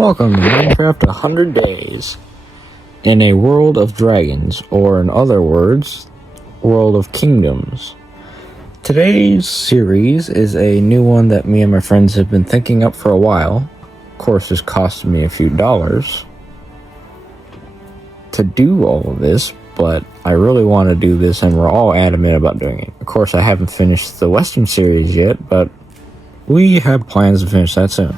Welcome to Minecraft 100 Days in a World of Dragons, or in other words, World of Kingdoms. Today's series is a new one that me and my friends have been thinking up for a while. Of course, it's costed me a few dollars to do all of this, but I really want to do this and we're all adamant about doing it. Of course, I haven't finished the Western series yet, but we have plans to finish that soon.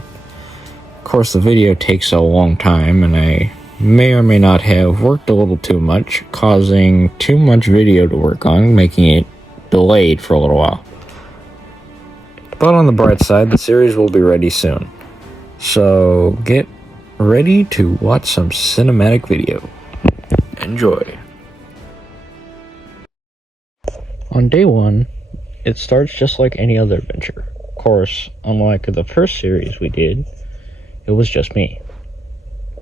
Of course, the video takes a long time, and I may or may not have worked a little too much, causing too much video to work on, making it delayed for a little while. But on the bright side, the series will be ready soon. So get ready to watch some cinematic video. Enjoy. On day one, it starts just like any other adventure. Of course, unlike the first series we did, it was just me.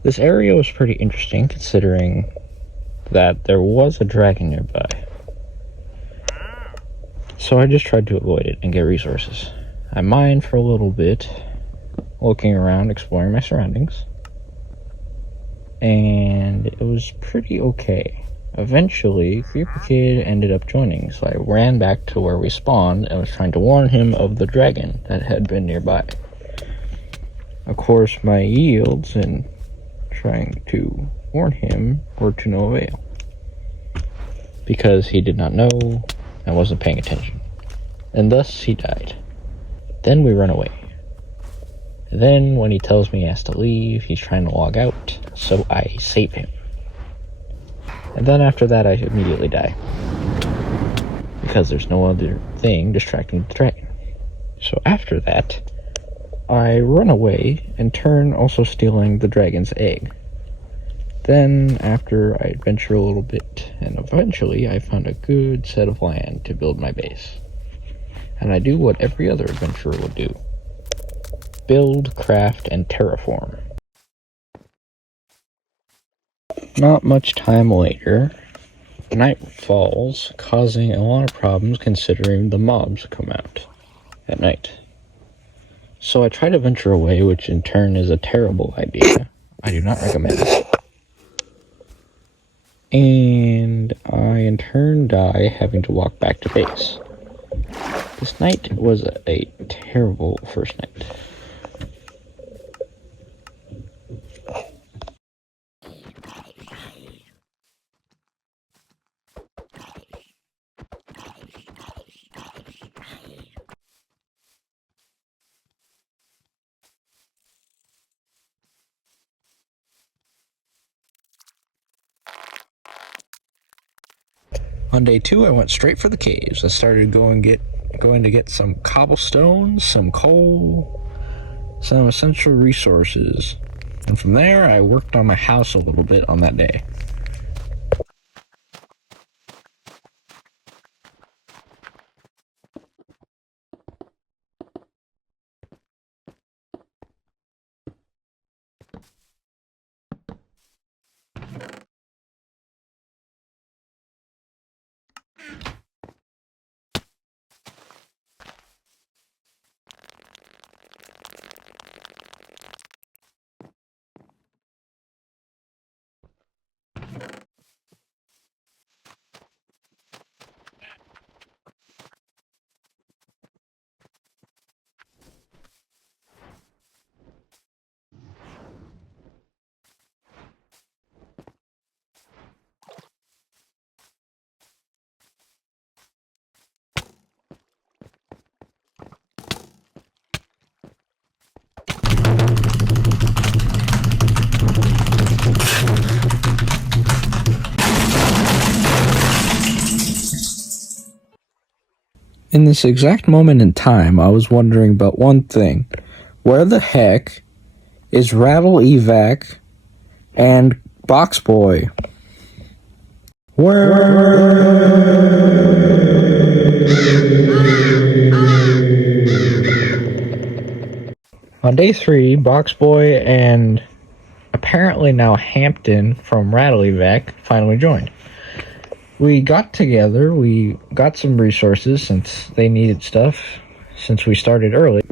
This area was pretty interesting considering that there was a dragon nearby. So I just tried to avoid it and get resources. I mined for a little bit, looking around, exploring my surroundings, and it was pretty okay. Eventually, Creeper Kid ended up joining, so I ran back to where we spawned and was trying to warn him of the dragon that had been nearby. Of course, my yields in trying to warn him were to no avail, because he did not know and wasn't paying attention, and thus he died. Then we run away. Then when he tells me he has to leave, he's trying to log out, so I save him. And then after that I immediately die, because there's no other thing distracting the dragon. So after that, I run away and turn also stealing the dragon's egg. Then, after I adventure a little bit, and eventually I found a good set of land to build my base. And I do what every other adventurer would do: build, craft, and terraform. Not much time later, night falls, causing a lot of problems considering the mobs come out at night. So I try to venture away, which in turn is a terrible idea. I do not recommend it. And I in turn die having to walk back to base. This night was a terrible first night. On day two, I went straight for the caves. I started going to get some cobblestone, some coal, some essential resources. And from there, I worked on my house a little bit on that day. In this exact moment in time, I was wondering about one thing. Where the heck is Rattle Evac and Box Boy? On day three, Box Boy and apparently now Hampton from Rattle Evac finally joined. We got together, we got some resources since they needed stuff, since we started early.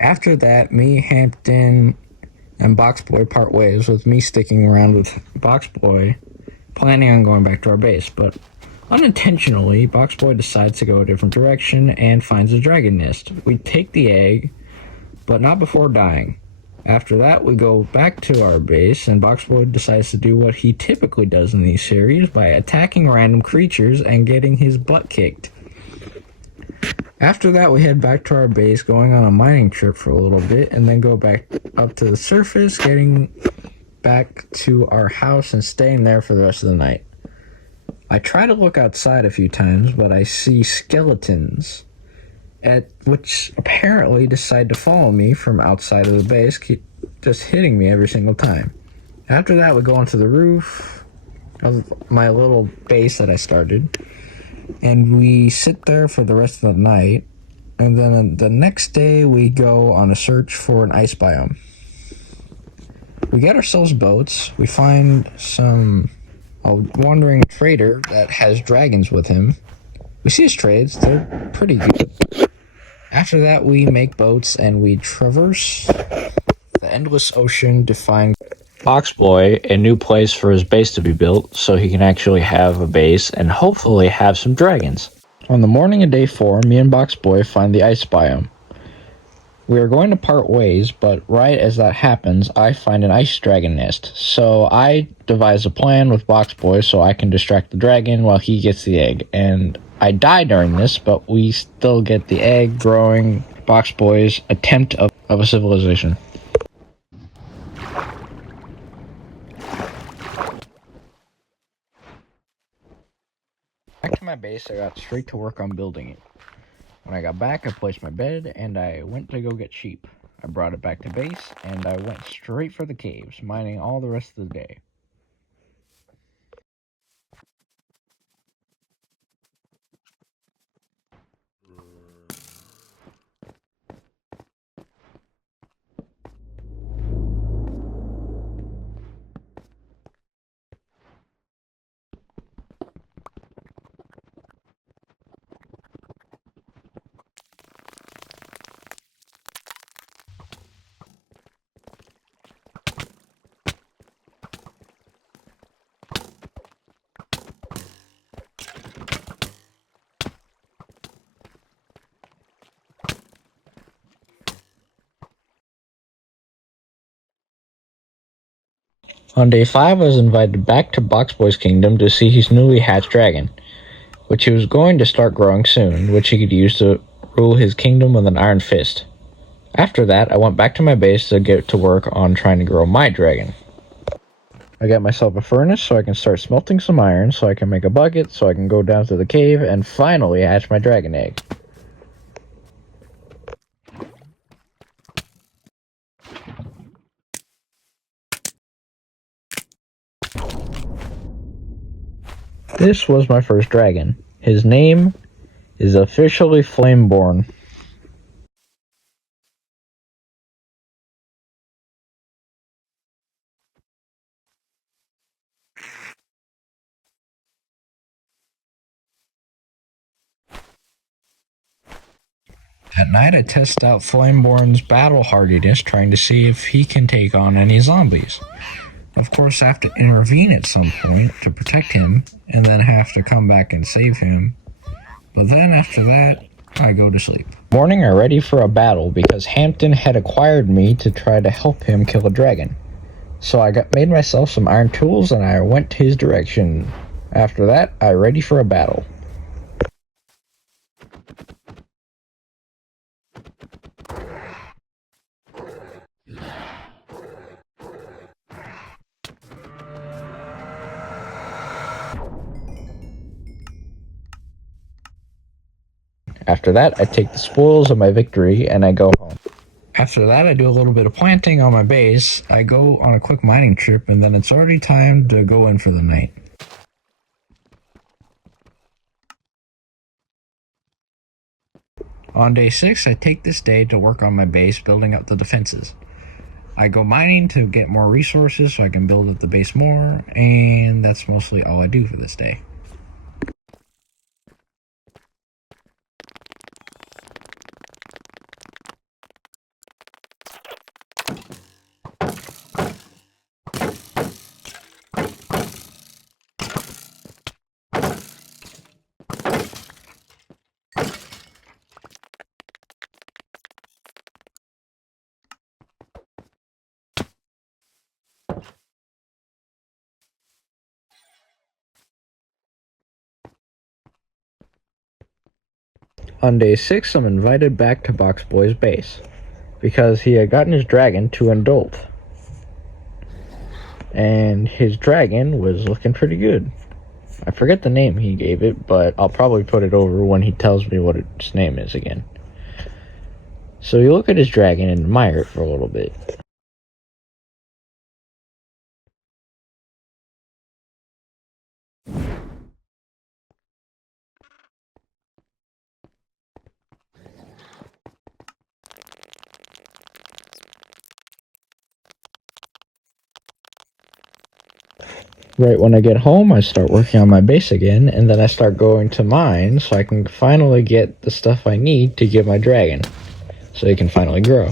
After that, me, Hampton, and Boxboy part ways, with me sticking around with Boxboy, planning on going back to our base, but unintentionally, Boxboy decides to go a different direction and finds a dragon nest. We take the egg, but not before dying. After that, we go back to our base, and Boxboy decides to do what he typically does in these series by attacking random creatures and getting his butt kicked. After that, we head back to our base, going on a mining trip for a little bit, and then go back up to the surface, getting back to our house and staying there for the rest of the night. I try to look outside a few times, but I see skeletons, which apparently decide to follow me from outside of the base, keep just hitting me every single time. After that, we go onto the roof of my little base that I started, and we sit there for the rest of the night, and then the next day we go on a search for an ice biome. We get ourselves boats, we find a wandering trader that has dragons with him. We see his trades, they're pretty good. After that, we make boats and we traverse the endless ocean to find Boxboy a new place for his base to be built, so he can actually have a base and hopefully have some dragons. On the morning of day 4, me and Boxboy find the ice biome. We are going to part ways, but right as that happens, I find an ice dragon nest. So I devise a plan with Boxboy so I can distract the dragon while he gets the egg. And I die during this, but we still get the egg, growing Boxboy's attempt of a civilization. Back to my base, I got straight to work on building it. When I got back, I placed my bed, and I went to go get sheep. I brought it back to base, and I went straight for the caves, mining all the rest of the day. On day 5, I was invited back to Boxboy's kingdom to see his newly hatched dragon, which he was going to start growing soon, which he could use to rule his kingdom with an iron fist. After that, I went back to my base to get to work on trying to grow my dragon. I got myself a furnace so I can start smelting some iron, so I can make a bucket, so I can go down to the cave and finally hatch my dragon egg. This was my first dragon. His name is officially Flameborn. At night, I test out Flameborn's battle hardiness, trying to see if he can take on any zombies. Of course, I have to intervene at some point to protect him, and then have to come back and save him. But then after that, I go to sleep. Morning, I'm ready for a battle because Hampton had acquired me to try to help him kill a dragon. So I made myself some iron tools and I went his direction. After that, I'm ready for a battle. After that, I take the spoils of my victory and I go home. After that, I do a little bit of planting on my base. I go on a quick mining trip, and then it's already time to go in for the night. On day 6, I take this day to work on my base, building up the defenses. I go mining to get more resources so I can build up the base more, and that's mostly all I do for this day. On day 6, I'm invited back to Box Boy's base, because he had gotten his dragon to adult. And his dragon was looking pretty good. I forget the name he gave it, but I'll probably put it over when he tells me what its name is again. So you look at his dragon and admire it for a little bit. Right when I get home, I start working on my base again, and then I start going to mine so I can finally get the stuff I need to give my dragon, so he can finally grow.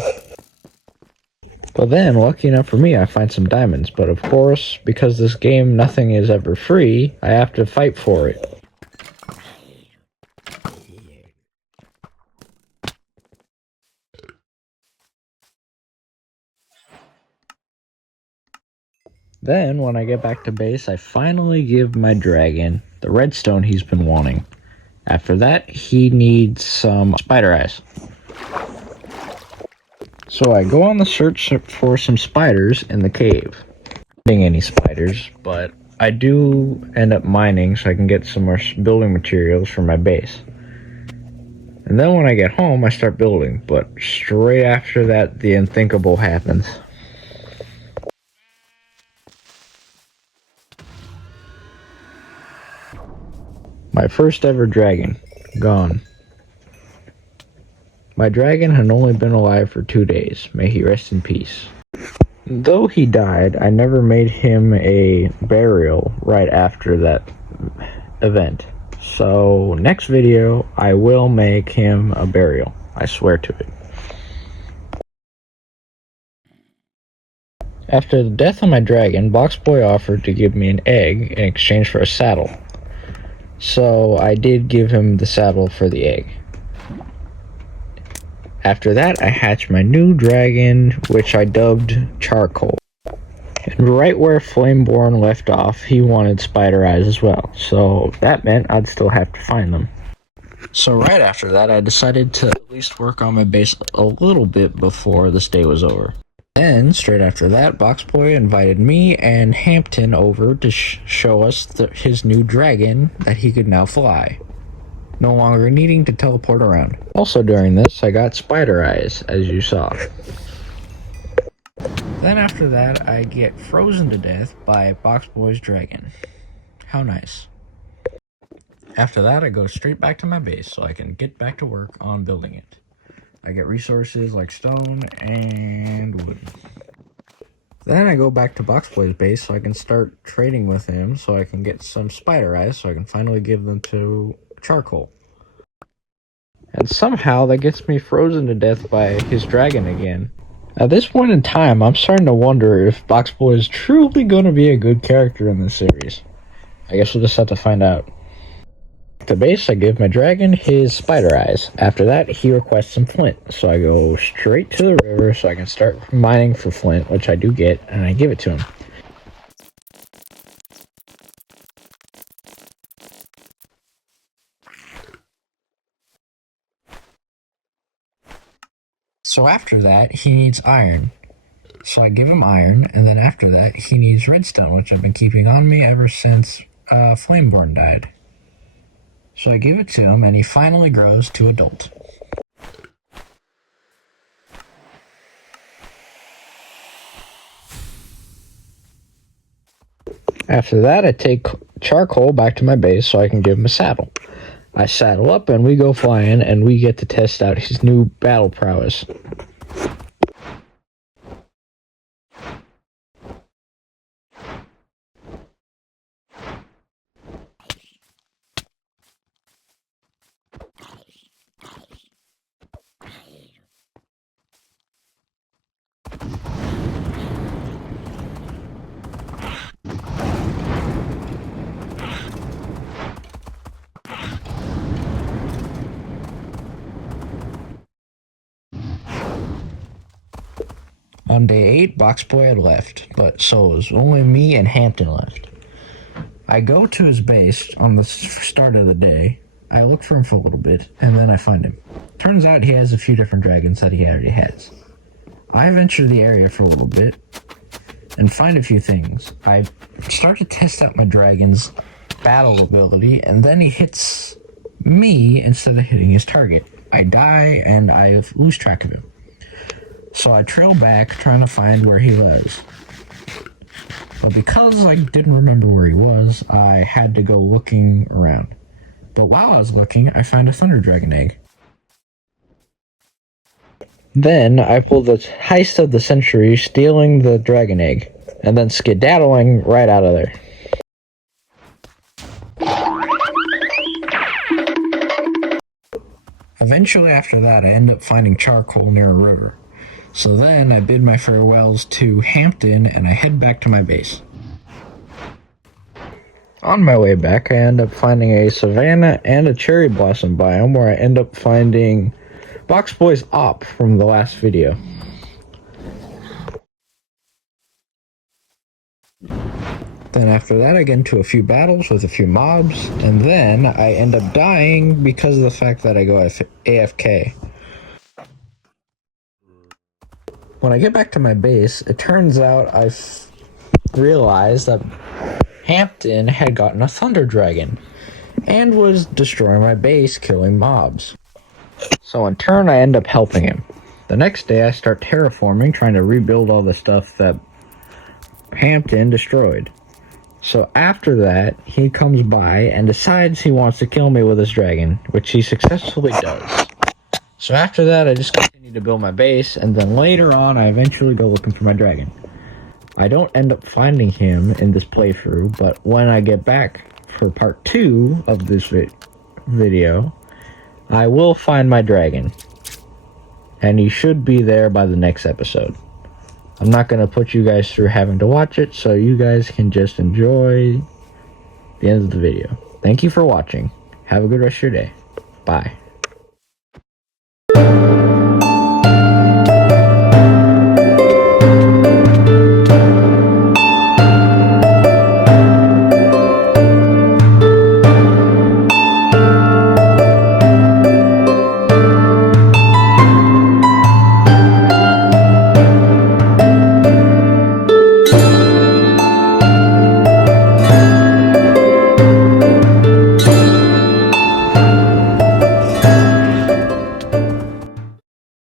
But then, lucky enough for me, I find some diamonds, but of course, because this game nothing is ever free, I have to fight for it. Then, when I get back to base, I finally give my dragon the redstone he's been wanting. After that, he needs some spider eyes. So I go on the search for some spiders in the cave. Not getting any spiders, but I do end up mining so I can get some more building materials for my base. And then when I get home, I start building, but straight after that, the unthinkable happens. My first ever dragon, gone. My dragon had only been alive for 2 days. May he rest in peace. Though he died, I never made him a burial right after that event. So, next video, I will make him a burial. I swear to it. After the death of my dragon, Box Boy offered to give me an egg in exchange for a saddle. So I did give him the saddle for the egg. After that, I hatched my new dragon, which I dubbed Charcoal. And right where Flameborn left off, he wanted spider eyes as well. So that meant I'd still have to find them. So right after that, I decided to at least work on my base a little bit before this day was over. Then, straight after that, Box Boy invited me and Hampton over to show us his new dragon that he could now fly, no longer needing to teleport around. Also during this, I got spider eyes, as you saw. Then after that, I get frozen to death by Box Boy's dragon. How nice. After that, I go straight back to my base so I can get back to work on building it. I get resources like stone and wood. Then I go back to Box Boy's base so I can start trading with him so I can get some spider eyes so I can finally give them to Charcoal. And somehow that gets me frozen to death by his dragon again. At this point in time, I'm starting to wonder if Box Boy is truly going to be a good character in this series. I guess we'll just have to find out. At the base, I give my dragon his spider eyes. After that, he requests some flint. So I go straight to the river so I can start mining for flint, which I do get, and I give it to him. So after that, he needs iron. So I give him iron, and then after that, he needs redstone, which I've been keeping on me ever since Flameborn died. So I give it to him, and he finally grows to adult. After that, I take Charcoal back to my base so I can give him a saddle. I saddle up, and we go flying, and we get to test out his new battle prowess. On day 8, Box Boy had left, but so it was only me and Hampton left. I go to his base on the start of the day, I look for him for a little bit, and then I find him. Turns out he has a few different dragons that he already has. I venture the area for a little bit, and find a few things. I start to test out my dragon's battle ability, and then he hits me instead of hitting his target. I die, and I lose track of him. So I trail back, trying to find where he was. But because I didn't remember where he was, I had to go looking around. But while I was looking, I found a Thunder Dragon egg. Then I pulled the heist of the century, stealing the dragon egg, and then skedaddling right out of there. Eventually after that, I end up finding charcoal near a river. So then I bid my farewells to Hampton and I head back to my base. On my way back, I end up finding a savanna and a cherry blossom biome where I end up finding Box Boy's op from the last video. Then after that, I get into a few battles with a few mobs, and then I end up dying because of the fact that I go AFK. When I get back to my base, it turns out I realized that Hampton had gotten a Thunder Dragon and was destroying my base, killing mobs. So in turn, I end up helping him. The next day, I start terraforming, trying to rebuild all the stuff that Hampton destroyed. So after that, he comes by and decides he wants to kill me with his dragon, which he successfully does. So after that, I just continue to build my base, and then later on, I eventually go looking for my dragon. I don't end up finding him in this playthrough, but when I get back for part 2 of this video, I will find my dragon. And he should be there by the next episode. I'm not going to put you guys through having to watch it, so you guys can just enjoy the end of the video. Thank you for watching. Have a good rest of your day. Bye.